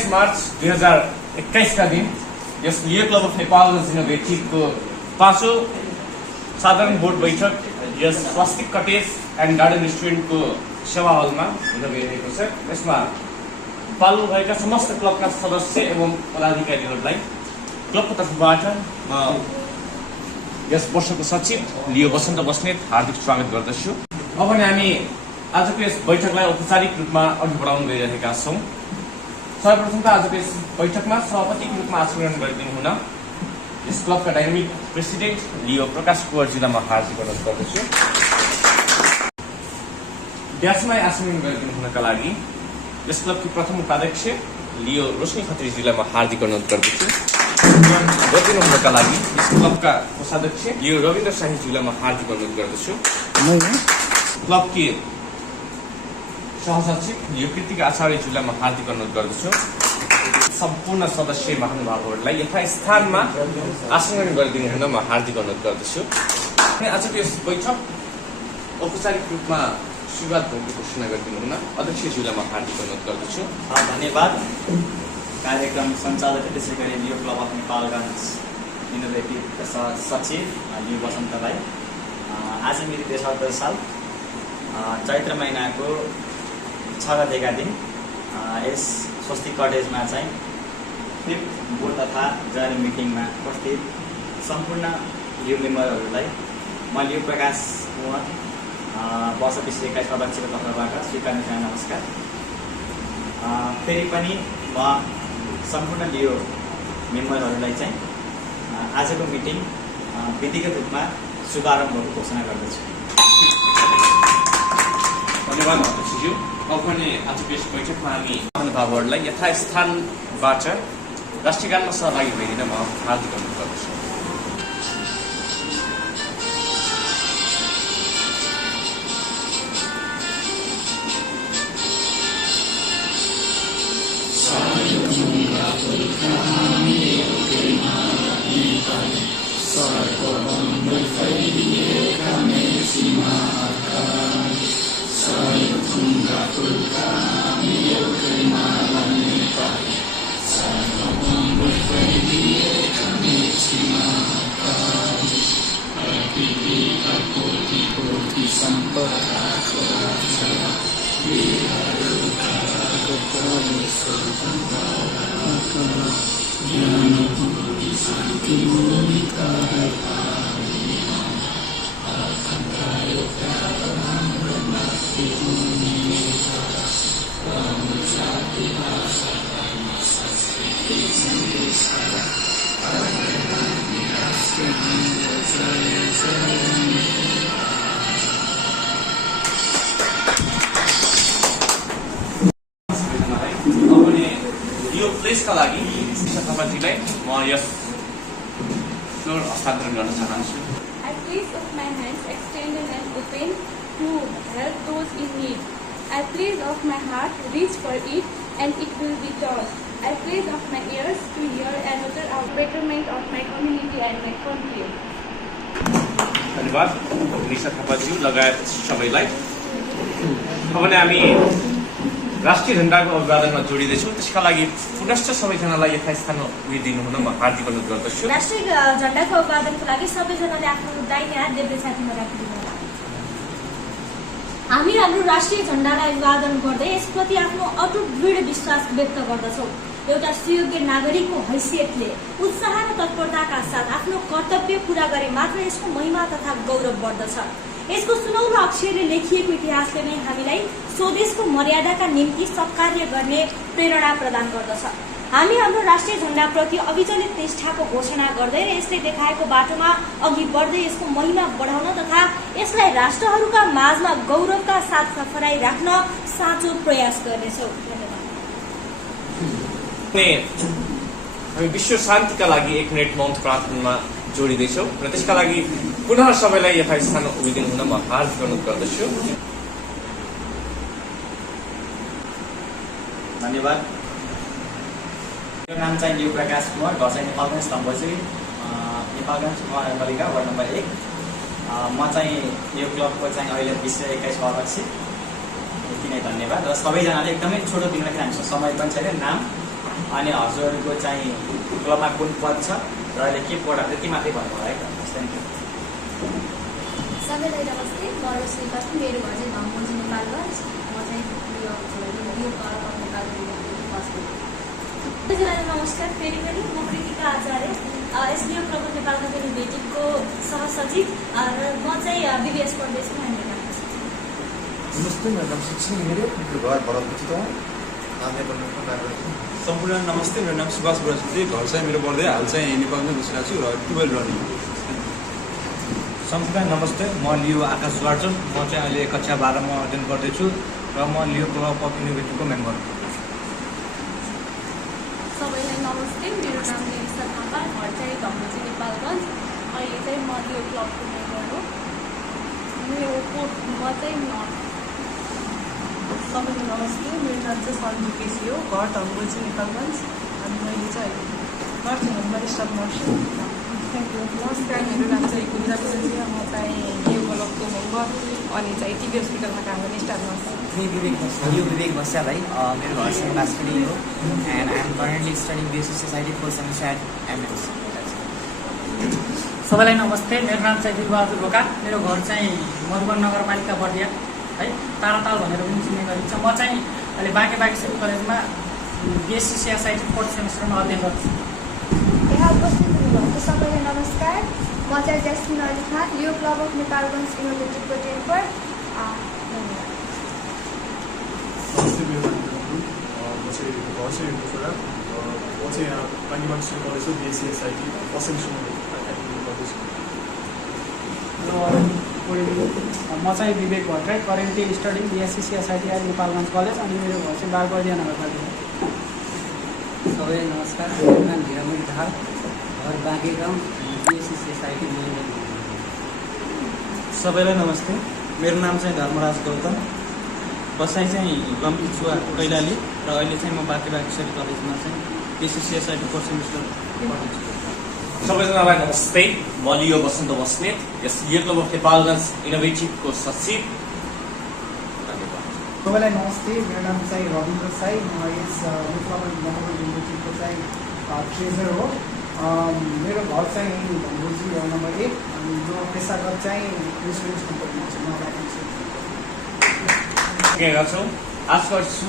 19 March 2021 का दिन यस लियो club of Nepal जिनोभेटिभको 5औं साधारण बोर्ड बैठक यस स्वास्तिक कटेज एन्ड गार्डन रेस्टुरेन्टको सेवा हलमा हुन गइरहेको छ। यसमा पाल्नु भएका समस्त क्लबका सदस्य एवं पदाधिकारीहरूलाई क्लबको तर्फबाट म यस वर्षको सचिव लियो बसन्त बस्नेत हार्दिक स्वागत गर्दछु। अब भने हामी आजको यस बैठकलाई औपचारिक रूपमा अघि बढाउन गइरहेका छौँ। सर्वप्रथम त आजको यस बैठकमा सभापतिको रूपमा आसन ग्रहण गरिदिनु हुन यस क्लबका डाइनामिक प्रेसिडेन्ट लियो प्रकाश कुँवरजीलाई म हार्दिक अनुरोध गर्दछु। व्यासमा आसन ग्रहण गरिदिनु हुनका लागि यस क्लबकी प्रथम उपाध्यक्ष लियो रोशनी खत्रीजीलाई म हार्दिक अनुरोध गर्दछु। गरिदिनु हुनका लागि यस क्लबका कोषाध्यक्ष लियो रविन्द्र शाहीजीलाई म हार्दिक अनुरोध गर्दछु। क्लबकी सहसचिव लियो कृतिका आचार्यज्यूलाई म हार्दिक अनुरोध गर्दछु। सम्पूर्ण सदस्य महानुभावहरूलाई यथास्थानमा आसन ग्रहण गरिदिनु हुन म हार्दिक अनुरोध गर्दछु। आजको यस बैठक औपचारिक रूपमा सुरुवात भएको घोषणा गरिदिनु हुन अध्यक्षज्यूलाई म हार्दिक अनुरोध गर्दछु। धन्यवाद। कार्यक्रम सञ्चालक त्यसै गरी लियो क्लब अफ नेपालगञ्ज इनोभेटिभका सचिव लियो बसन्तलाई आज मेरो 73 साल चैत्र महिनाको 6 गतेका दिन यस स्वस्तिक कटेजमा चाहिँ 5th बोर्ड तथा जर्नी मिटिङमा उपस्थित सम्पूर्ण लियो मेम्बरहरूलाई म लियो प्रकाश कुँवर वर्ष 2021 अध्यक्षको तर्फबाट स्वीकार्न चाहन्छु। नमस्कार। फेरि पनि म सम्पूर्ण लियो मेम्बरहरूलाई चाहिँ आजको मिटिङ विधिगत रूपमा शुभारम्भ भएको घोषणा गर्दछु। धन्यवाद अध्यक्षज्यू। अब भने आजको यस बैठकमा हामी महानुभावहरूलाई यथास्थानबाट राष्ट्रिय गानमा सहभागी भइदिन म हार्दिक अनुरोध गर्दछु। प्लेसका लागि सभापतिलाई म यस फ्लोर हस्तान्तरण गर्न चाहन्छु। I place of my hands extended and open to help those in need. I place of my heart reach for it and it will be done. I place of my ears to hear and utter out betterment of my community and my country. धन्यवाद निशा थापाज्यू लगायत सबैलाई। अब भने हामी राष्ट्रिय झण्डाको अभिवादनमा जोडिँदैछौँ। त्यसका लागि पुनश्च सबैजनालाई यथास्थानमा उभिदिनु हुन म हार्दिक अनुरोध गर्दछु। राष्ट्रिय झण्डाको अभिवादनको लागि सबैजनाले आफ्नो दाहिने हात देब्रे छातीमा राखिदिनु होला। हामी हाम्रो राष्ट्रिय झण्डालाई अभिवादन गर्दै यसप्रति आफ्नो अटुट दृढ विश्वास व्यक्त गर्दछौँ। एउटा सुयोग्य नागरिकको हैसियतले उत्साह र तत्परताका साथ आफ्नो कर्तव्य पूरा गरे मात्र यसको महिमा तथा गौरव बढ्दछ। यसको सुनौलो अक्षरले लेखिएको इतिहासले नै हामीलाई स्वदेशको मर्यादाका निम्ति सत्कार्य गर्ने प्रेरणा प्रदान गर्दछ। हामी हाम्रो राष्ट्रिय झण्डाप्रति अविचलित निष्ठाको घोषणा गर्दै र यसले देखाएको बाटोमा अघि बढ्दै यसको महिमा बढाउन तथा यसलाई राष्ट्रहरूका माझमा गौरवका साथ सफराई राख्न साँचो प्रयास गर्नेछौँ। हामी विश्व शान्तिका लागि 1 मिनट मौन प्रार्थनामा जोडिँदैछौँ र त्यसका लागि पुनः सबैलाई यथास्थानमा उभिदिनु हुन म हार्दिक अनुरोध गर्दछु। धन्यवाद। मेरो नाम चाहिँ लियो प्रकाश कुँवर, घर चाहिँ नेपालगञ्ज तम्बोजी, नेपालगञ्ज महानगरपालिका वार्ड नम्बर 1। म चाहिँ यो क्लबको चाहिँ अहिले 2021 अध्यक्ष। यति नै, धन्यवाद। र सबैजनाले एकदमै छोटो दिनलाई हामीसँग समय पनि छैन। नाम अनि हजुरहरूको चाहिँ क्लबमा कुन पद छ र अहिले के पढाएको त्यो मात्रै भन्नु होला है त। Thank you. सबैलाई नमस्ते, म रोशनी बस्ने, मेरो घर चाहिँ धनगढी नेपालगञ्ज। म चाहिँ यो सबैजनालाई नमस्कार। फेरि पनि म कृतिका आचार्य, एसडिओ क्लब अफ नेपालगञ्ज इनोभेटिभको सहसचिव र म चाहिँ बिबिएस पढ्दैछु। नमस्ते, मेरो नाम शिक्षण मेरो घर भरतपछि त सम्पूर्ण नमस्ते, मेरो नाम सुभाष बराजुली, घर चाहिँ मेरो पढ्दै हाल चाहिँ नेपालमै बसिरहेको छु र 12 रनिङ। सम्पूर्ण नमस्ते, म लियो आकाश वार्चन, म चाहिँ अहिले कक्षा 12मा अध्ययन गर्दैछु र म लियो क्लब अफ इनोभेटिभको मेम्बर हो। सबैलाई नमस्ते, मेरो नाम निरिसा थापा, घर चाहिँ धनगढी नेपालगञ्ज। अहिले चाहिँ म लियो क्लबको मेम्बर हो। म चाहिँ सबैलाई नमस्ते, मेरो नाम चाहिँ सन्जु केसी हो, घर धनगढी नेपालगञ्ज। अनि मैले चाहिँ नर्सिङ होममा स्टाफ नर्स। Thank you. नमस्कार, मेरो नाम चाहिँ गुन्जा कुरेजिया, म चाहिँ यो क्लबको मेम्बर अनि चाहिँ टिबी हस्पिटलमा काम गर्ने स्टाफ नर्स। विवेक बस्या भाइ, मेरो घर चाहिँ बास्केडी हो and I am currently studying BSc society 4th semester at MS. सबैलाई नमस्ते, मेरो नाम चाहिँ बिरबहादुर ढोका, मेरो घर चाहिँ मधुबन नगरपालिका बर्दिया है, ताराताल भनेर पनि चिन्ने गरिन्छ। म चाहिँ अहिले बाँके बागेश्वरी कलेजमा बिएससी सोसाइटी 4th सेमेस्टरमा अध्ययन गर्छु। यहाँ उपस्थित हुनुभएको सबैलाई नमस्कार, म चाहिँ ज्यास्मिन अली खान, यो क्लब अफ नेपालगञ्ज इनोभेटिभको टेम्पर। नमस्ते, मेरो नाम म चाहिँ घर चाहिँ एउटा म चाहिँ यहाँ पानीबाट सुरु गर्दैछु बिएससी एसआइटी असेन्समा गर्दैछु। म चाहिँ Vivek Bhattarai, currently studying BSc CSIT at Nepalgunj college, अनि मेरो घर चाहिँ बागबर्दिया नगरपालिका। सबैलाई नमस्कार, मेरो नाम हिरामणि ढाल, घर बाँके गाउँ, बिएससी सोसाइटी। सबैलाई नमस्ते, मेरो नाम चाहिँ धर्मराज गौतम, बसाइ चाहिँ गम्भीर कैलाली र अहिले चाहिँ म बाँके बागेश्वरी कलेजमा चाहिँ बिएससी सिएसआइटी 4th सेमेस्टर पढ्दैछु। सबैजनालाई नमस्ते, म लियो बसन्त बस्नेत, यस लियो क्लब अफ नेपालगञ्ज इनोभेटिभको सचिव। सबैलाई नमस्ते, मेरो नाम चाहिँ रविन्द्र साई, म यस लियो क्लब अफ नेपालगञ्ज इनोभेटिभको चाहिँ ट्रेजर हो। मेरो घर चाहिँ धनगढी नम्बर 1 अनि जो पेसागत चाहिँ इन्सुरेन्स कम्पनीमा छु। गर्छौँ आशा गर्छु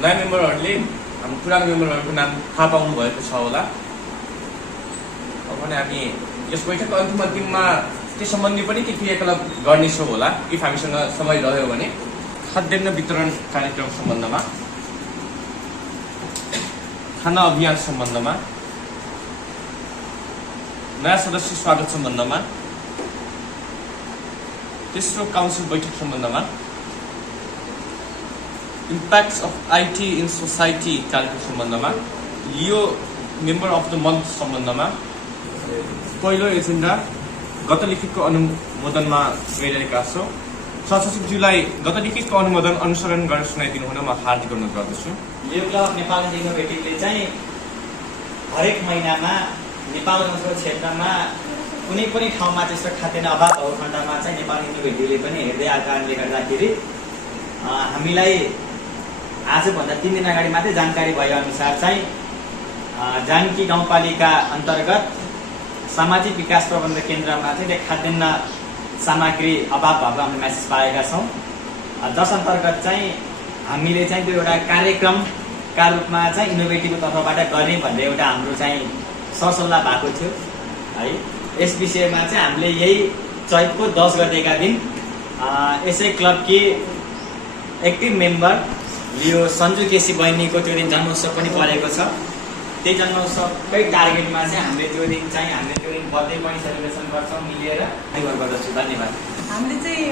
नयाँ मेम्बरहरूले हाम्रो पुरानो मेम्बरहरूको नाम थाहा पाउनु भएको छ होला। भने हामी यस बैठकको अन्तिममा त्यस सम्बन्धी पनि के क्रियाकलाप गर्नेछौँ होला, इफ हामीसँग समय रह्यो भने। खाद्यान्न वितरण कार्यक्रम सम्बन्धमा, खाना अभियान सम्बन्धमा, नयाँ सदस्य स्वागत सम्बन्धमा, तेस्रो काउन्सिल बैठक सम्बन्धमा, impacts of IT in society कार्यक्रम सम्बन्धमा, लियो मेम्बर अफ द मन्थ सम्बन्धमा, पहिलो एजेन्डा गत लिखितको अनुमोदनमा गइरहेका छौँ। सचिवज्यूलाई गत लिखितको अनुमोदन अनुसरण गरेर सुनाइदिनु हुन म हार्दिक अनुरोध गर्दछु। यो क्लब अफ नेपालगञ्ज इनोभेटिभले चाहिँ हरेक महिनामा नेपालगञ्जको क्षेत्रमा कुनै पनि ठाउँमा त्यस्तो खाद्यान्न अभाव भएको खण्डमा चाहिँ नेपाल इनोभेटिभले पनि हेर्दै आएको कारणले गर्दाखेरि हामीलाई आजभन्दा 3 दिन अगाडि मात्रै जानकारी भएअनुसार चाहिँ जानकी गाउँपालिका अन्तर्गत सामाजिक विकास प्रबन्ध केन्द्रमा चाहिँ खाद्यान्न सामग्री अभाव भएको हामीले मेसेज पाएका छौँ, जस अन्तर्गत चाहिँ हामीले चाहिँ त्यो एउटा कार्यक्रमका रूपमा चाहिँ इनोभेटिभको तर्फबाट गर्ने भन्ने एउटा हाम्रो चाहिँ सरसल्लाह भएको थियो है। यस विषयमा चाहिँ हामीले यही चैतको 10 गतेका दिन यसै क्लबकी एक्टिभ मेम्बर लियो सन्जु केसी बहिनीको त्यो दिन जन्मोत्सव पनि परेको छ। त्यही जन्मोत्सवकै टार्गेटमा चाहिँ हामीले त्यो दिन बर्थडे पनि सेलिब्रेसन गर्छौँ मिलेर। गर्दछु। धन्यवाद। हामीले चाहिँ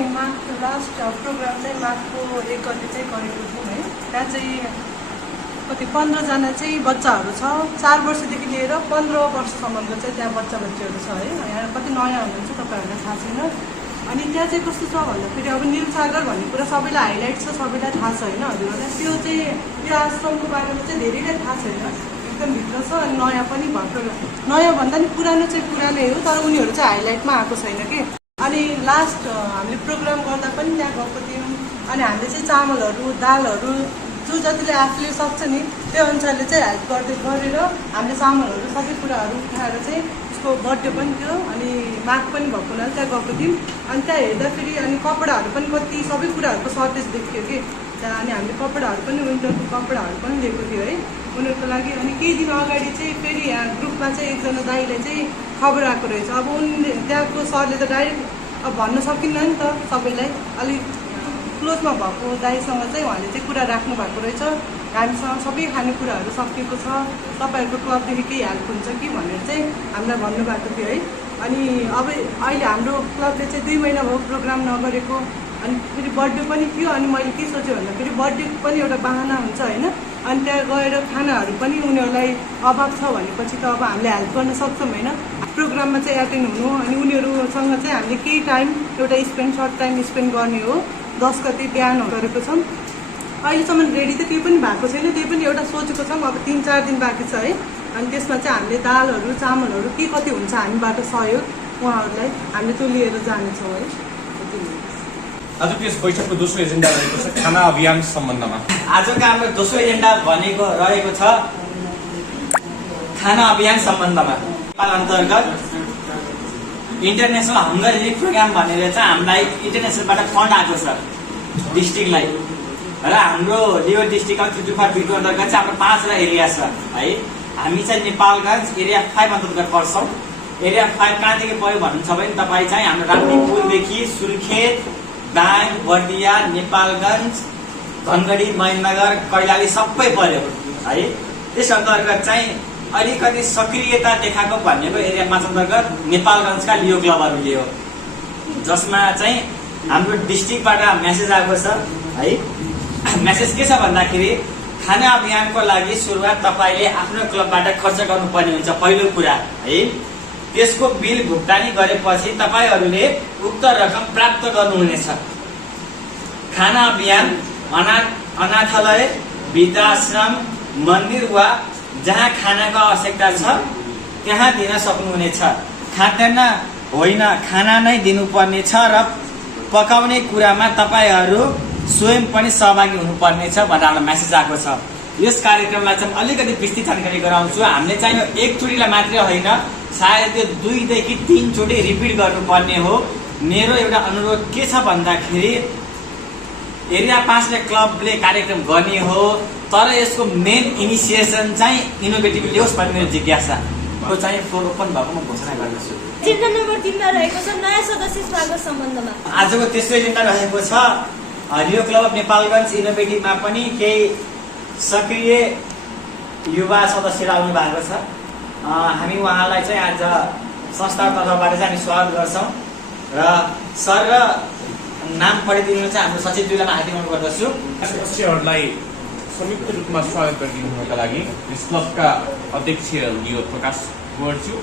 लास्ट प्रोग्राम चाहिँ माघको 1 गते चाहिँ गरेको थियौँ है। त्यहाँ चाहिँ कति 15जना चाहिँ बच्चाहरू छ, 4 वर्षदेखि लिएर 15 वर्षसम्मको चाहिँ त्यहाँ बच्चाहरू छ है। यहाँ कति नयाँ हुनुहुन्छ तपाईँहरूलाई थाहा छैन। अनि त्यहाँ चाहिँ कस्तो छ भन्दाखेरि अब नीलसागर भन्ने कुरा सबैलाई हाइलाइट छ, सबैलाई थाहा छ होइन हजुरहरूलाई। त्यो चाहिँ त्यो आश्रमको बारेमा चाहिँ धेरैलाई थाहा छैन, एकदम भित्र छ। अनि नयाँ पनि भर्खर, नयाँ भन्दा नि पुरानो चाहिँ पुरानै हो, तर उनीहरू चाहिँ हाइलाइटमा आएको छैन कि। अनि लास्ट हामीले प्रोग्राम गर्दा पनि त्यहाँ गएको थियौँ। अनि हामीले चाहिँ चामलहरू, दालहरू जो जतिले आफूले सक्छ नि त्यो अनुसारले चाहिँ हेल्प गरेर हामीले सामानहरू सबै कुराहरू उठाएर चाहिँ उसको बर्थडे पनि थियो अनि माघ पनि भएको हुनाले त्यहाँ गएको थियौँ अनि त्यहाँ हेर्दाखेरि अनि कपडाहरू पनि कति सबै कुराहरूको सर्टेज देखियो कि त्यहाँ अनि हामीले कपडाहरू पनि विन्टरको कपडाहरू पनि लिएको थियो है उनीहरूको लागि। अनि केही दिन अगाडि चाहिँ फेरि यहाँ ग्रुपमा चाहिँ एकजना दाइले चाहिँ खबर आएको रहेछ। अब उनले त्यहाँको सरले त डाइरेक्ट अब भन्न सकिन्न नि त सबैलाई, अलिक क्लोजमा भएको दाइसँग चाहिँ उहाँले चाहिँ कुरा राख्नु भएको रहेछ, हामीसँग सबै खानेकुराहरू सकिएको छ, तपाईँहरूको क्लबदेखि केही हेल्प हुन्छ कि भनेर चाहिँ हामीलाई भन्नुभएको थियो है। अनि अब अहिले हाम्रो क्लबले चाहिँ 2 महिना भयो प्रोग्राम नगरेको। अनि फेरि बर्थडे पनि थियो अनि मैले के सोचेँ भन्दा फेरि बर्थडे पनि एउटा बहाना हुन्छ होइन। अनि त्यहाँ गएर खानाहरू पनि उनीहरूलाई अभाव छ भनेपछि त अब हामीले हेल्प गर्न सक्छौँ होइन। प्रोग्राममा चाहिँ एटेन्ड हुनु अनि उनीहरूसँग चाहिँ हामीले केही टाइम एउटा सर्ट टाइम स्पेन्ड गर्ने हो। 10 गते बिहान गरेको छौँ, अहिलेसम्म रेडी त केही पनि भएको छैन, त्यही पनि एउटा सोचेको छौँ। अब 3-4 दिन बाँकी छ है। अनि त्यसमा चाहिँ हामीले दालहरू चामलहरू के कति हुन्छ हामीबाट सहयोग उहाँहरूलाई हामीले त्यो लिएर जानेछौँ है। आजको यस बैठकको दोस्रो एजेन्डा रहेको छ खाना अभियान सम्बन्धमा। आजको हाम्रो दोस्रो एजेन्डा भनेको रहेको छ खाना अभियान सम्बन्धमा। नेपाल अन्तर्गत इन्टरनेसनल हङ्गर रिलिफ प्रोग्राम भनेर चाहिँ हामीलाई इन्टरनेसनलबाट फन्ड आएको छ डिस्ट्रिक्टलाई र हाम्रो लियो डिस्ट्रिक्ट त्रिजुखा बिटु अन्तर्गत चाहिँ हाम्रो 5 एरिया छ है। हामी चाहिँ नेपालगञ्ज एरिया 5 अन्तर्गत पर्छौँ। एरिया 5 कहाँदेखि पऱ्यो भन्नुहुन्छ भने तपाईँ चाहिँ हाम्रो राप्ती पुलदेखि सुर्खेत, दाङ, बर्दिया, नेपालगञ्ज, धनगढी, महेन्द्रनगर, कैलाली सबै पऱ्यो है। त्यस अन्तर्गत चाहिँ अलिकति सक्रियता देखाएको भनेको एरिया 5 अन्तर्गत नेपालगञ्जका लियो क्लबहरूले हो, जसमा चाहिँ हाम्रो डिस्ट्रिक्टबाट मेसेज आएको छ है। मेसेज के छ भन्दाखेरि खाना अभियानको लागि सुरुवात तपाईँले आफ्नो क्लबबाट खर्च गर्नुपर्ने हुन्छ पहिलो कुरा है। त्यसको बिल भुक्तानी गरेपछि तपाईँहरूले उक्त रकम प्राप्त गर्नुहुनेछ। खाना अभियान अनाथालय, वृद्धाश्रम, मन्दिर वा जहाँ खानाको आवश्यकता छ त्यहाँ दिन सक्नुहुनेछ। खाद्यान्न होइन, खाना नै दिनुपर्ने छ र पकाउने कुरामा तपाईँहरू स्वयं पनि सहभागी हुनुपर्ने छ भनेर हामीलाई मेसेज आएको छ। यस कार्यक्रमलाई चाहिँ अलिकति विस्तृत जानकारी गराउँछु। हामीले चाहिँ एकचोटिलाई मात्रै होइन, सायद यो 2 देखि 3 चोटि रिपिट गर्नुपर्ने हो। मेरो एउटा अनुरोध के छ भन्दाखेरि एरिया 5 क्लबले कार्यक्रम गर्ने हो, तर यसको मेन इनिसिएसन चाहिँ इनोभेटिभली होस् भन्ने मेरो जिज्ञासा हो। चाहिँ फ्लोर ओपन भएको म घोषणा गर्दछु। एजेन्डा नम्बर 3 मा रहेको छ नयाँ सदस्य स्वागत सम्बन्धमा। आजको तेस्रो एजेन्डा रहेको छ लियो क्लब अफ नेपालगञ्ज इनोभेटिभमा पनि केही सक्रिय युवा सदस्यहरू आउनु भएको छ। हामी उहाँलाई चाहिँ आज संस्थाको तर्फबाट चाहिँ हामी स्वागत गर्छौँ र सर र नाम पढिदिनु चाहिँ हाम्रो सचिवज्यूलाई हार्दिक अनुरोध गर्दछु। सदस्यहरूलाई संयुक्त रूपमा स्वागत गरिदिनुका लागि यस क्लबका अध्यक्ष लियो प्रकाश गोर्ज्यू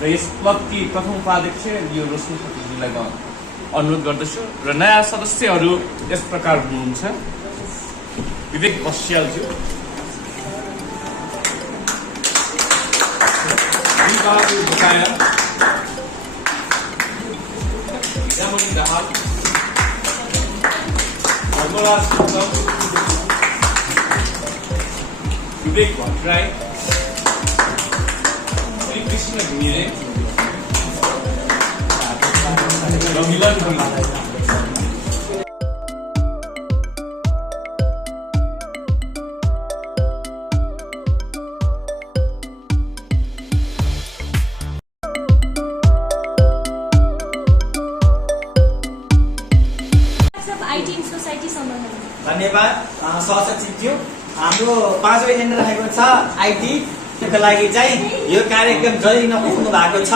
र यस क्लबकी प्रथम उपाध्यक्ष लियो रोशनी खत्रीजीलाई म अनुरोध गर्दछु। र नयाँ सदस्यहरू यस प्रकार हुनुहुन्छ: विवेक बस्यालज्यू, हिरामणि दाहाल, धर्मराज गौतम, विवेक भट्टराई, श्रीकृष्ण घिमिरे र मिलन भुइँ। धन्यवाद सहसचिवज्यू। हाम्रो 5औं एजेन्डा रहेको छ आइटी। त्यसको लागि चाहिँ यो कार्यक्रम जहिले नपुग्नु भएको छ,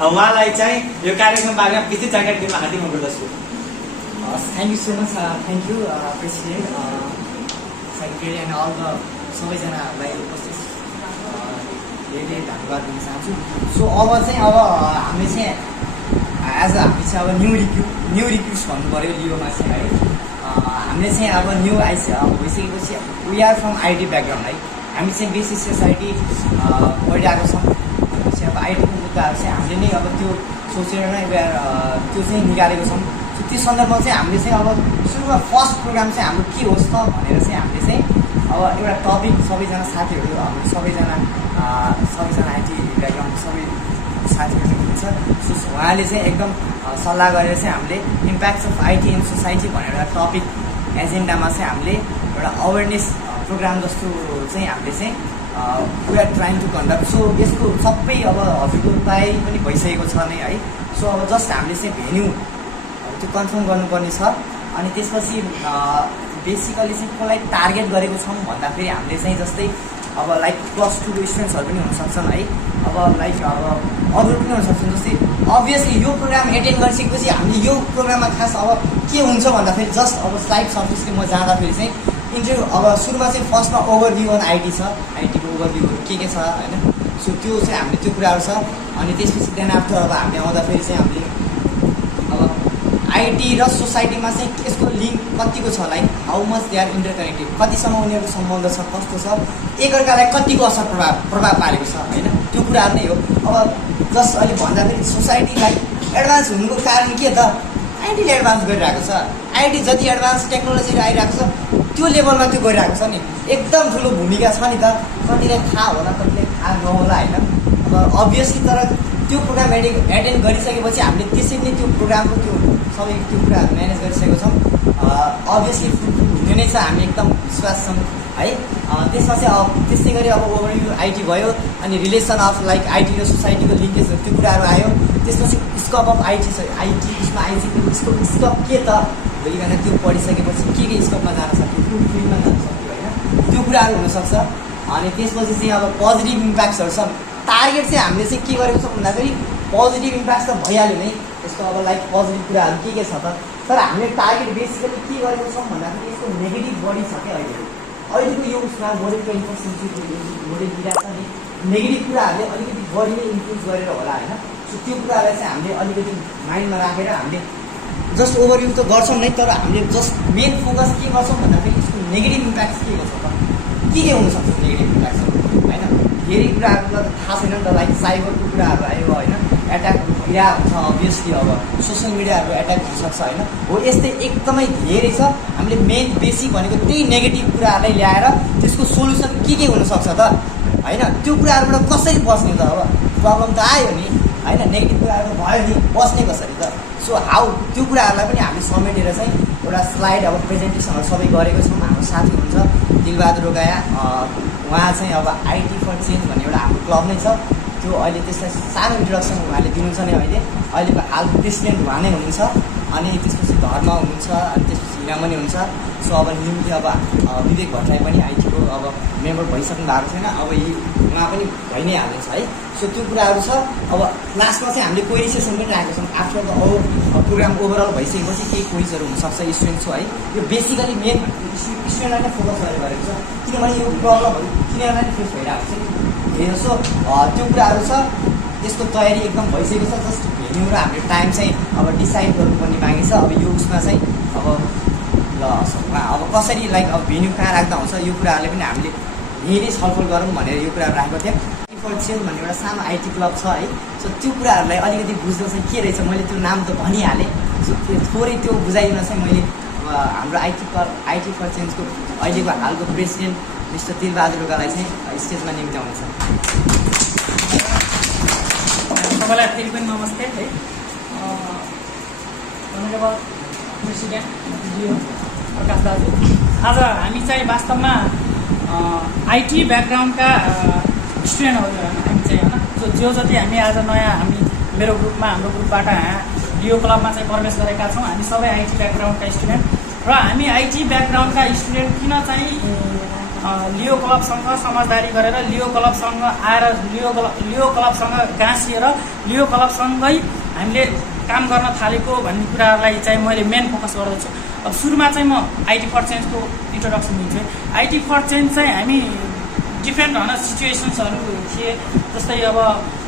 उहाँलाई चाहिँ यो कार्यक्रम बारेमा विस्तृत जानकारी दिन हार्दिक अनुरोध गर्दछु। Thank you so much, thank you president, secretary and all the सबैजनाहरूलाई उपस्थित धेरै धन्यवाद दिन चाहन्छु। सो अब चाहिँ हामीले चाहिँ हामी चाहिँ अब न्यू रिक्रुट्स भन्नु पऱ्यो लियोमा चाहिँ है। हामीले चाहिँ अब न्यू भइसकेपछि we are from IT background है। हामी चाहिँ बेसिक सोसाइटी पढिरहेको छौँ। चाहिँ अब आइटीको मुद्दाहरू चाहिँ हामीले नै अब त्यो सोचेर नै त्यो चाहिँ निकालेको छौँ। सो त्यो सन्दर्भमा चाहिँ हामीले चाहिँ अब सुरुमा फर्स्ट प्रोग्राम चाहिँ हाम्रो के होस् त भनेर चाहिँ हामीले चाहिँ अब एउटा टपिक सबैजना साथीहरू हाम्रो सबैजना आइटी ब्याकग्राउन्ड सबै साथीहरू हुनुहुन्छ। सो उहाँले चाहिँ एकदम सल्लाह गरेर चाहिँ हामीले impacts of IT in society भनेर एउटा टपिक एजेन्डामा चाहिँ हामीले एउटा अवेरनेस प्रोग्राम जस्तो चाहिँ हामीले चाहिँ we are trying to conduct. So यसको सबै अब हजुरको तयारी पनि भइसकेको छ नै है। सो अब जस्ट हामीले चाहिँ भेन्यू त्यो कन्फर्म गर्नुपर्ने छ। अनि त्यसपछि बेसिकली चाहिँ कसलाई टार्गेट गरेको छौँ भन्दाखेरि हामीले चाहिँ जस्तै अब लाइक +2 को स्टुडेन्ट्सहरू पनि हुनसक्छन् है। अब लाइक अब अरू पनि हुनसक्छन्। जस्तै अभियसली यो प्रोग्राम एटेन्ड गरिसकेपछि हामीले यो प्रोग्राममा खास अब के हुन्छ भन्दाखेरि जस्ट अब स्लाइड सर्भिसले म जाँदाखेरि चाहिँ इन्टरभ्यू अब सुरुमा चाहिँ फर्स्टमा ओभरभ्यू अन आइटी छ, आइटीको ओभरभ्यूहरू के छ होइन। सो त्यो चाहिँ हामीले त्यो कुराहरू छ। अनि त्यसपछि देन आफ्टर अब हामीले आउँदाखेरि चाहिँ हामीले अब आइटी र सोसाइटीमा चाहिँ यसको लिङ्क कतिको छ, like how much they are interconnected, कतिसम्म उनीहरूको सम्बन्ध छ, कस्तो छ, एकअर्कालाई कतिको असर प्रभाव पारेको छ होइन। त्यो कुराहरू नै हो। अब जस्ट अहिले भन्दाखेरि सोसाइटीलाई एडभान्स हुनुको कारण के त आइटीले एडभान्स गरिरहेको छ। आइटी जति एडभान्स टेक्नोलोजीहरू आइरहेको छ त्यो लेभलमा त्यो गरिरहेको छ नि, एकदम ठुलो भूमिका छ नि त। कतिलाई थाहा होला, कतिलाई थाहा नहोला होइन। अब अभियसली तर त्यो प्रोग्राम एटेन्ड गरिसकेपछि हामीले त्यसरी नै त्यो प्रोग्रामको त्यो सबै त्यो कुराहरू म्यानेज गरिसकेको छौँ। अभियसली हुने नै छ, हामी एकदम विश्वास छौँ है। त्यसमा चाहिँ अब त्यस्तै गरी अब ओभरभ्यू आइटी भयो। अनि रिलेसन अफ लाइक आइटी र सोसाइटीको लिङ्केजहरू त्यो कुराहरू आयो। त्यसपछि स्कोप अफ आइटी छ, आइटी यसमा आइसीको स्कोप के त, भोलिकन त्यो पढिसकेपछि के स्कोपमा जान सक्यो, कुन फिल्डमा जान सक्यो होइन, त्यो कुराहरू हुनसक्छ। अनि त्यसपछि चाहिँ अब पोजिटिभ इम्प्याक्ट्सहरू छ। टार्गेट चाहिँ हामीले चाहिँ के गरेको छौँ भन्दाखेरि पोजिटिभ इम्प्याक्ट त भइहाल्यो नै, यसको अब लाइक पोजिटिभ कुराहरू के छ त। तर हामीले टार्गेट बेसिकली के गरेको छौँ भन्दाखेरि यसको नेगेटिभ बढी छ क्या अहिलेको यो उसमा मोडल 21st सेन्चुरी मोडल दिइरहेको छ नि, नेगेटिभ कुराहरूले अलिकति बढी नै इन्फ्लुएन्स गरेर होला होइन। सो त्यो कुरालाई चाहिँ हामीले अलिकति माइन्डमा राखेर हामीले जस्ट ओभरभ्यू त गर्छौँ नै, तर हामीले जस्ट मेन फोकस के गर्छौँ भन्दाखेरि यसको नेगेटिभ इम्प्याक्ट के छ त, के हुनसक्छ नेगेटिभ इम्प्याक्ट होइन। धेरै कुराहरू त थाहा छैन नि त, लाइक साइबरको कुराहरू आयो होइन, एट्याक भइरहेको हुन्छ अभियसली। अब सोसियल मिडियाहरू एट्याक हुनसक्छ होइन। हो यस्तै एकदमै धेरै छ। हामीले मेन बेसिक भनेको त्यही नेगेटिभ कुराहरूलाई ल्याएर त्यसको सोल्युसन के हुनसक्छ त होइन। त्यो कुराहरूबाट कसरी बस्ने त, अब प्रब्लम त आयो नि होइन, नेगेटिभ कुराहरू भयो नि, बस्ने कसरी त। सो हाउ त्यो कुराहरूलाई पनि हामीले समेटेर चाहिँ एउटा स्लाइड अब प्रेजेन्टेसनहरू सबै गरेको छौँ। हाम्रो साथी हुनुहुन्छ दिलबहादुर रोगाया, उहाँ चाहिँ अब आइटी फर चेन्ज भन्ने एउटा हाम्रो क्लब नै छ। त्यो अहिले त्यसलाई सानो इन्ट्रोडक्सन उहाँले दिनुहुन्छ नै। अहिलेको हाल प्रेसिडेन्ट उहाँ नै हुनुहुन्छ। अनि त्यसपछि धर्म हुनुहुन्छ, अनि त्यसपछि हिरामणि हुन्छ। सो अब निम्ति अब विवेक भट्टराई पनि आइटीको अब मेम्बर भइसक्नु भएको छैन, अब उहाँ पनि भइ नै हाल्नेछ है। सो त्यो कुराहरू छ। अब लास्टमा चाहिँ हामीले क्वेरी सेसन पनि राखेको छौँ। आफ्टर द प्रोग्राम ओभरअल भइसकेपछि केही क्वेरिजहरू हुनसक्छ स्टुडेन्ट्सको है। यो बेसिकली मेन स्टुडेन्टलाई नै फोकस गरेर छ, किनभने यो प्रब्लमहरू तिनीहरूलाई नै फेस भइरहेको छ नि। सो त्यो कुराहरू छ। त्यसको तयारी एकदम भइसकेको छ। जस्ट भेन्यू र हाम्रो टाइम चाहिँ अब डिसाइड गर्नुपर्ने बाँकी छ। अब यो उसमा चाहिँ अब ल अब कसरी लाइक अब भेन्यू कहाँ राख्दा हुन्छ यो कुराहरूले पनि हामीले धेरै छलफल गरौँ भनेर यो कुराहरू राखेको थिएँ। फर चेन्ज भन्ने एउटा सानो आइटी क्लब छ है। सो त्यो कुराहरूलाई अलिकति बुझ्न चाहिँ के रहेछ, मैले त्यो नाम त भनिहालेँ। सो थोरै त्यो बुझाइदिन चाहिँ मैले हाम्रो आइटी फर चेन्जको अहिलेको हालको प्रेसिडेन्ट मिस्टर दिलबहादुर रोगालाई चाहिँ स्टेजमा निम्ति आउँछ। तपाईँलाई फेरि पनि नमस्ते है। अनरेबल प्रेसिडेन्ट जियो प्रकाश दाजु, आज हामी चाहिँ वास्तवमा आइटी ब्याकग्राउन्डका स्टुडेन्टहरू हामी चाहिँ होइन। सो जो जति हामी आज नयाँ मेरो ग्रुपमा हाम्रो ग्रुपबाट लियो क्लबमा चाहिँ प्रवेश गरेका छौँ, हामी सबै आइटी ब्याकग्राउन्डका स्टुडेन्ट। र हामी आइटी ब्याकग्राउन्डका स्टुडेन्ट किन चाहिँ लियो क्लबसँग समझदारी गरेर लियो क्लबसँग आएर लियो क्लबसँग गाँसिएर लियो क्लबसँगै हामीले काम गर्न थालेको भन्ने कुराहरूलाई चाहिँ मैले मेन फोकस गर्दछु। अब सुरुमा चाहिँ म आइटी फर चेन्जको इन्ट्रोडक्सन दिन्छु। आइटी फर चेन्ज चाहिँ हामी डिफ्रेन्ट सिचुएसन्सहरू थिए। जस्तै अब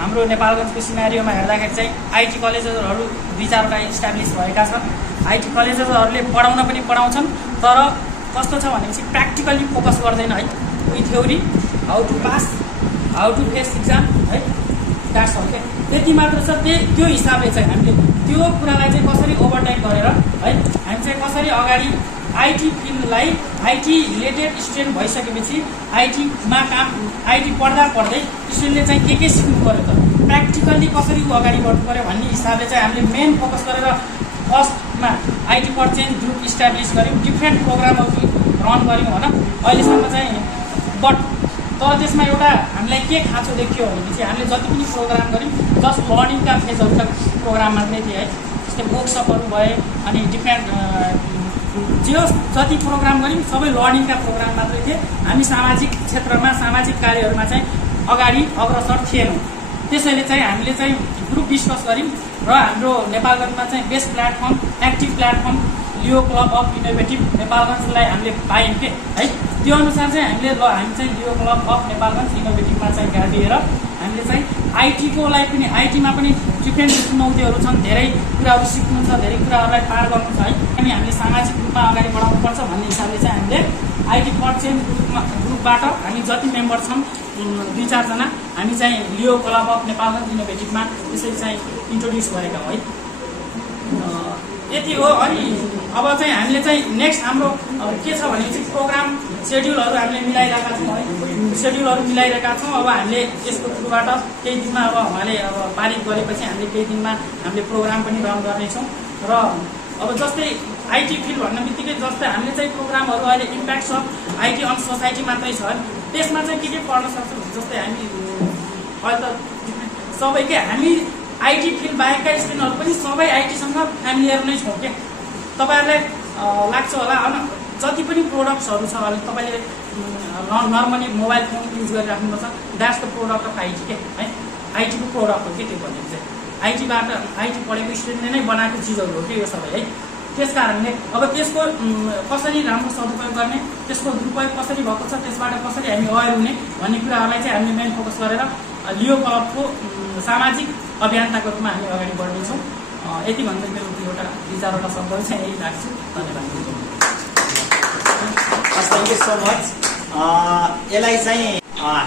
हाम्रो नेपालगञ्जको सिनारीमा हेर्दाखेरि चाहिँ आइटी कलेजहरू 2-4वटा इस्टाब्लिस भएका छन्। आइटी कलेजहरूले पढाउन पनि पढाउँछन्, तर कस्तो छ भनेपछि प्र्याक्टिकल्ली फोकस गर्दैन है। उही theory how to pass, how to face exam है, द्याट्स अल के त्यति मात्र छ। त्यो हिसाबले चाहिँ हामीले त्यो कुरालाई चाहिँ कसरी ओभरटेक गरेर है हामी चाहिँ कसरी अगाडि आइटी फिल्डलाई आइटी रिलेटेड स्टुडेन्ट भइसकेपछि आइटीमा आइटी पढ्दा पढ्दै स्टुडेन्टले चाहिँ के सिक्नु पऱ्यो त प्र्याक्टिकल्ली कसरी अगाडि बढ्नु पऱ्यो भन्ने हिसाबले चाहिँ हामीले मेन फोकस गरेर फर्स्टमा IT for change group establish गऱ्यौँ, डिफ्रेन्ट प्रोग्रामहरू रन गऱ्यौँ होइन अहिलेसम्म चाहिँ। बट तर त्यसमा एउटा हामीलाई के खाँचो देखियो भनेपछि हामीले जति पनि प्रोग्राम गऱ्यौँ जस्ट लर्निङका फेजहरूका प्रोग्राम मात्रै थिए है। जस्तै वर्कसपहरू भए अनि डिफ्रेन्ट जति प्रोग्राम गऱ्यौँ सबै लर्निङका प्रोग्राम मात्रै थिए। हामी सामाजिक क्षेत्रमा सामाजिक कार्यहरूमा चाहिँ अगाडि अग्रसर थिएनौँ। त्यसैले चाहिँ हामीले चाहिँ ग्रुप डिस्कस गऱ्यौँ र हाम्रो नेपालगञ्जमा चाहिँ best platform active platform Leo club of innovative नेपालगञ्जलाई हामीले पायौँ के है। त्यो अनुसार चाहिँ हामी चाहिँ लियो क्लब अफ नेपालगञ्ज इनोभेटिभमा चाहिँ गाडिएर हामीले चाहिँ आइटीकोलाई पनि आइटीमा पनि डिफ्रेन्ट चुनौतीहरू छन्, धेरै कुराहरू सिक्नु छ, धेरै कुराहरूलाई पार गर्नु छ है। अनि हामीले सामाजिक रूपमा अगाडि बढाउनुपर्छ भन्ने हिसाबले चाहिँ हामीले आइटी फर चेन्ज ग्रुपबाट हामी जति मेम्बर छौँ 2-4 जना हामी चाहिँ लियो क्लब अफ नेपालगञ्ज इनोभेटिभमा त्यसरी चाहिँ इन्ट्रोड्युस गरेका हौँ है। यति हो। अनि अब चाहिँ हामीले चाहिँ नेक्स्ट हाम्रो के छ भने चाहिँ प्रोग्राम सेड्युलहरू हामीले मिलाइरहेका छौँ है। सेड्युलहरू मिलाइरहेका छौँ। अब हामीले यसको थ्रुबाट केही दिनमा अब उहाँले अब पारित गरेपछि हामीले केही दिनमा हामीले प्रोग्राम पनि रन गर्नेछौँ। र अब जस्तै आइटी फिल्ड भन्ने बित्तिकै जस्तै हामीले चाहिँ प्रोग्रामहरू अहिले impacts of IT on society मात्रै छ त्यसमा चाहिँ के पढ्न सक्छौँ। जस्तै हामी अहिले त सबैकै हामी आइटी फिल्ड बाहेकका स्टुडेन्टहरू पनि सबै आइटीसँग फ्यामिलियर नै छौँ क्या। तपाईँहरूलाई लाग्छ होला होइन जति पनि प्रोडक्ट्सहरू छ अहिले तपाईँले नर्मली मोबाइल फोन युज गरिराख्नुपर्छ, that's the product of IT के है। आइटीको प्रोडक्ट हो कि त्यो भनेको चाहिँ आइटीबाट आइटी पढेको स्टुडेन्टले नै बनाएको चिजहरू हो कि यो सबै है। त्यस कारणले अब त्यसको कसरी राम्रो सदुपयोग गर्ने, त्यसको दुरुपयोग कसरी भएको छ, त्यसबाट कसरी हामी अवेर हुने भन्ने कुराहरूलाई चाहिँ हामीले मेन फोकस गरेर लियो क्लबको सामाजिक अभियन्ताको रूपमा हामी अगाडि बढ्नेछौँ। यति भन्दै मेरो एउटा 2-4वटा शब्दहरू चाहिँ यही राख्छु। धन्यवाद। Thank you so much. यसलाई चाहिँ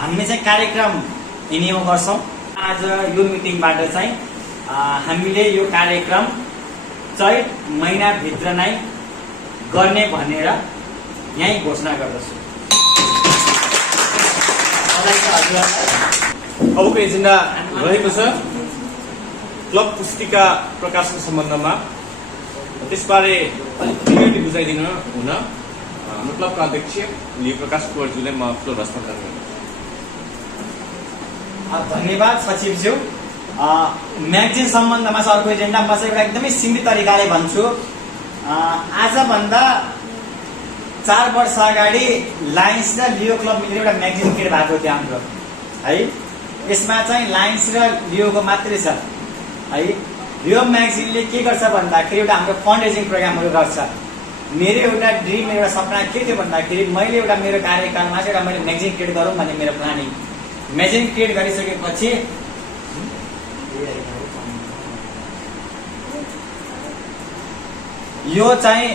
हामीले चाहिँ कार्यक्रम हिँड्ने गर्छौँ। आज यो मिटिङबाट चाहिँ हामीले यो कार्यक्रम चैत महिनाभित्र नै गर्ने भनेर यहीँ घोषणा गर्दछु। अबको एजेन्डा रहेको छ क्लब पुस्तिका प्रकाशन सम्बन्धमा। त्यसबारे अलिक क्लियरली बुझाइदिनु हुन हाम्रो क्लबका अध्यक्ष लियो प्रकाश कुँवरज्यूलाई म फ्लोर हस्तान्तरण गर्छु। धन्यवाद सचिवज्यू। म्यागजिन सम्बन्धमा चाहिँ अर्को एजेन्डा म चाहिँ एउटा एकदमै सीमित तरिकाले भन्छु। आजभन्दा 4 वर्ष अगाडि लायन्स र लियो क्लब मिलेर एउटा म्यागजिन क्रिएट भएको थियो हाम्रो है। यसमा चाहिँ लायन्स र लियोको मात्रै छ है। यो म्यागजिनले के गर्छ भन्दाखेरि एउटा हाम्रो फन्ड रेजिङ प्रोग्रामहरू गर्छ। मेरो एउटा ड्रिम एउटा सपना के थियो भन्दाखेरि मैले एउटा मेरो कार्यकालमा चाहिँ एउटा मैले म्यागजिन क्रिएट गरौँ भन्ने मेरो प्लानिङ। म्यागजिन क्रिएट गरिसकेपछि यो चाहिँ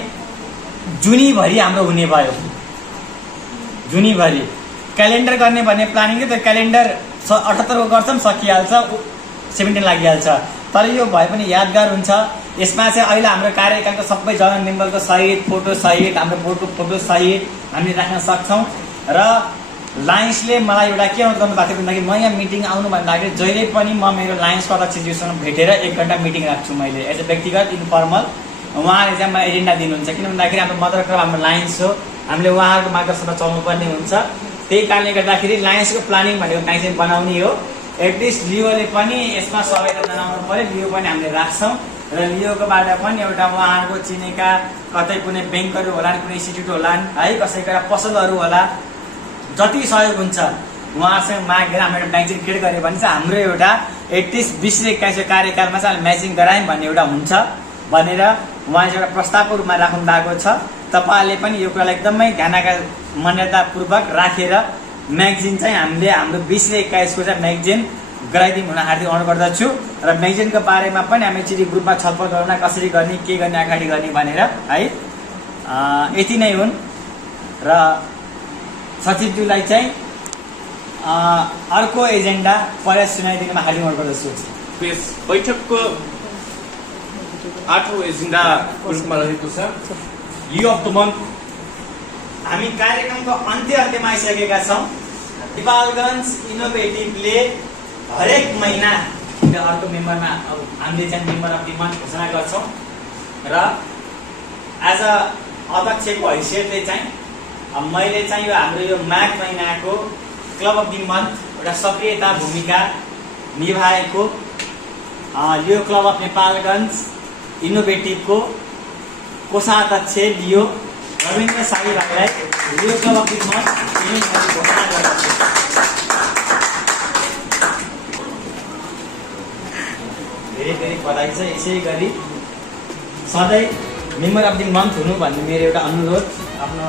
जुनीभरि हाम्रो हुने भयो। जुनीभरि क्यालेन्डर गर्ने भन्ने प्लानिङ थियो। त्यो क्यालेन्डर 78 को गर्छौँ, सकिहाल्छ, 17 लागिहाल्छ। तर यो भए पनि यादगार हुन्छ। यसमा चाहिँ अहिले हाम्रो कार्यकालको सबै जर्नल मेम्बरको सहित फोटो सहित हाम्रो बोर्डको फोटो सहित हामीले राख्न सक्छौँ। र लायन्सले मलाई एउटा के अनुरोध गर्नुभएको थियो भन्दाखेरि म यहाँ मिटिङ आउनु भन्दाखेरि जहिले पनि म मेरो लायन्सको अध्यक्षज्यूसँग भेटेर 1 घन्टा मिटिङ राख्छु मैले एज अ व्यक्तिगत इन्फर्मल। उहाँले चाहिँ मलाई एजेन्डा दिनुहुन्छ। किन भन्दाखेरि हाम्रो मदर क्लब हाम्रो लायन्स हो, हामीले उहाँहरूको मार्गदर्शनमा चल्नुपर्ने हुन्छ। त्यही कारणले गर्दाखेरि लायन्सको प्लानिङ भनेको म्यागजिन बनाउने हो। एटलिस्ट लियोले पनि यसमा सबैलाई जनाउनु पऱ्यो। लियो पनि हामीले राख्छौँ र लियोकोबाट पनि एउटा उहाँहरूको चिनेका कतै कुनै ब्याङ्कहरू होला, कुनै इन्स्टिट्युट होला है, कसैका पसलहरू होला, जति सहयोग हुन्छ उहाँसँग मागेर हाम्रो एउटा म्यागजिन क्रिएट गऱ्यो भने चाहिँ हाम्रो एउटा एटलिस्ट 20 र 21 कार्यकालमा चाहिँ म्यागजिन गरायौँ भन्ने एउटा हुन्छ भनेर उहाँले एउटा प्रस्तावको रूपमा राख्नु भएको छ। तपाईँहरूले पनि यो कुरालाई एकदमै मान्यतापूर्वक राखेर म्यागजिन चाहिँ हामीले हाम्रो 20 र 21 को चाहिँ म्यागजिन गराइदिउँ हुन हार्दिक अनुरोध गर्दछु। र म्यागजिनको बारेमा पनि हामी एकचोटि ग्रुपमा छलफल गरौँ न, कसरी गर्ने, के गर्ने, अगाडि गर्ने भनेर है। यति नै हुन्। र सचिवज्यूलाई चाहिँ अर्को एजेन्डा पहिले सुनाइदिनुमा हार्दिक अनुरोध गर्दछु। यस बैठकको 8औं एजेन्डा ग्रुपमा रहेको छ लियो अफ द मन्थ हामी कार्यक्रमको अन्त्यमा आइसकेका छौँ। नेपालगञ्ज इनोभेटिभले हरेक महिना अर्को मेम्बरमा अब हामीले चाहिँ मेम्बर अफ द मन्थ घोषणा गर्छौँ र एज अ अध्यक्षको हैसियतले चाहिँ मैले चाहिँ हाम्रो यो माघ महिनाको क्लब अफ द मन्थ एउटा सक्रियता भूमिका निभाएको यो क्लब अफ नेपालगञ्ज इनोभेटिभको कोषाध्यक्ष लियो रविन्द्र साई भाइलाई यो क्लब अफ द मन्थ घोषणा गर्दछु। धेरै धेरै बधाई छ। यसै गरी सधैँ मेम्बर अफ द मन्थ हुनु भन्ने मेरो एउटा अनुरोध। आफ्नो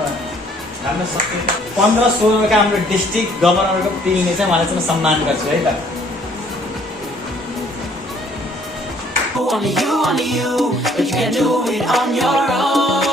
राम्रो सक्रियता 15-16 का हाम्रो डिस्ट्रिक्ट गभर्नरको टिमले चाहिँ मलाई चाहिँ सम्मान गर्छु है त। Only you, but you can do it on your own.